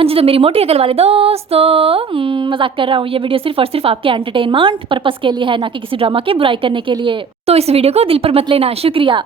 हाँ जी, तो मेरी मोटी अकल वाले दोस्तों, मजाक कर रहा हूँ। ये वीडियो सिर्फ और सिर्फ आपके एंटरटेनमेंट पर्पस के लिए है, ना कि किसी ड्रामा की बुराई करने के लिए। तो इस वीडियो को दिल पर मत लेना, शुक्रिया।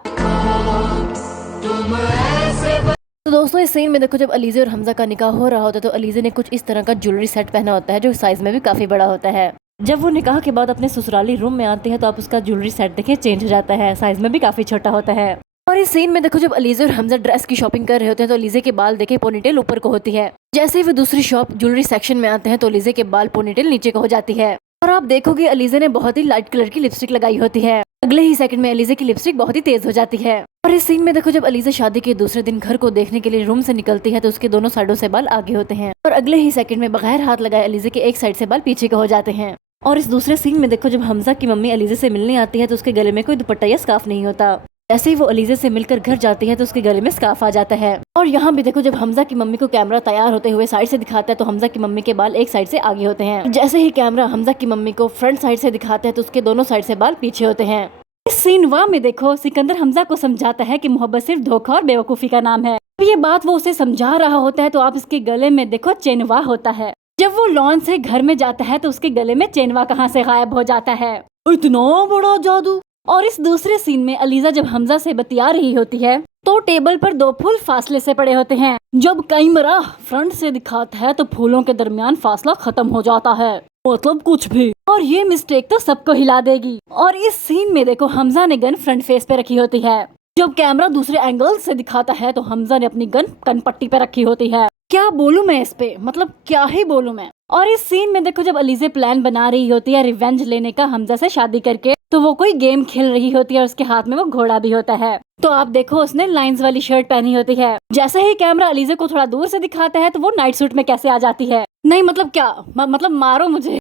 तो दोस्तों, इस सीन में देखो, जब अलीज़े और हमजा का निकाह हो रहा होता है तो अलीज़े ने कुछ इस तरह का ज्वेलरी सेट पहना होता है जो साइज में भी काफी बड़ा होता है। जब वो निकाह के बाद अपने ससुराली रूम में आती है तो आप उसका ज्वेलरी सेट देखें, चेंज हो जाता है, साइज में भी काफी छोटा होता है। और इस सीन में देखो, जब अलीज़े और हमजा ड्रेस की शॉपिंग कर रहे होते हैं तो अलीज़े के बाल देखे पोनीटेल ऊपर को होती है। जैसे ही वो दूसरी शॉप ज्वेलरी सेक्शन में आते हैं तो अलीज़े के बाल पोनीटेल नीचे को हो जाती है। और आप देखोगे अलीज़े ने बहुत ही लाइट कलर की लिपस्टिक लगाई होती है। अगले ही सेकंड में अलीज़े की लिपस्टिक बहुत ही तेज हो जाती है। और इस सीन में देखो, जब अलीज़े शादी के दूसरे दिन घर को देखने के लिए रूम से निकलती है तो उसके दोनों साइडों से बाल आगे होते हैं। और अगले ही सेकंड में बगैर हाथ लगाए अलीज़े के एक साइड से बाल पीछे को हो जाते हैं। और इस दूसरे सीन में देखो, जब हमजा की मम्मी अलीज़े से मिलने आती है तो उसके गले में कोई दुपट्टा या स्कार्फ नहीं होता। जैसे ही वो अलीज़े से मिलकर घर जाती है तो उसके गले में स्कार्फ आ जाता है। और यहाँ भी देखो, जब हमजा की मम्मी को कैमरा तैयार होते हुए साइड से दिखाता है तो हमजा की मम्मी के बाल एक साइड से आगे होते हैं। जैसे ही कैमरा हमजा की मम्मी को फ्रंट साइड से दिखाता है तो उसके दोनों साइड से बाल पीछे होते हैं। इस सीन वाह में देखो, सिकंदर हमजा को समझाता है कि मोहब्बत सिर्फ धोखा और बेवकूफी का नाम है। अब ये बात वो उसे समझा रहा होता है तो आप इसके गले में देखो चेनवा होता है। जब वो लॉन से घर में जाता है तो उसके गले में चेनवा कहाँ से गायब हो जाता है। इतना बड़ा जादू। और इस दूसरे सीन में अलीज़ा जब हमजा से बतिया रही होती है तो टेबल पर दो फूल फासले से पड़े होते हैं। जब कैमरा फ्रंट से दिखाता है तो फूलों के दरमियान फासला खत्म हो जाता है, मतलब कुछ भी। और ये मिस्टेक तो सबको हिला देगी। और इस सीन में देखो, हमजा ने गन फ्रंट फेस पे रखी होती है। जब कैमरा दूसरे एंगल से दिखाता है तो हमजा ने अपनी गन कनपट्टी पे रखी होती है। क्या बोलूं मैं इस पे, मतलब क्या ही बोलूं मैं। और इस सीन में देखो, जब अलीज़े प्लान बना रही होती है रिवेंज लेने का हमजा से शादी करके, तो वो कोई गेम खेल रही होती है और उसके हाथ में वो घोड़ा भी होता है। तो आप देखो, उसने लाइंस वाली शर्ट पहनी होती है। जैसे ही कैमरा अलीज़े को थोड़ा दूर से दिखाता है तो वो नाइट सूट में कैसे आ जाती है। नहीं मतलब क्या, मतलब मारो मुझे।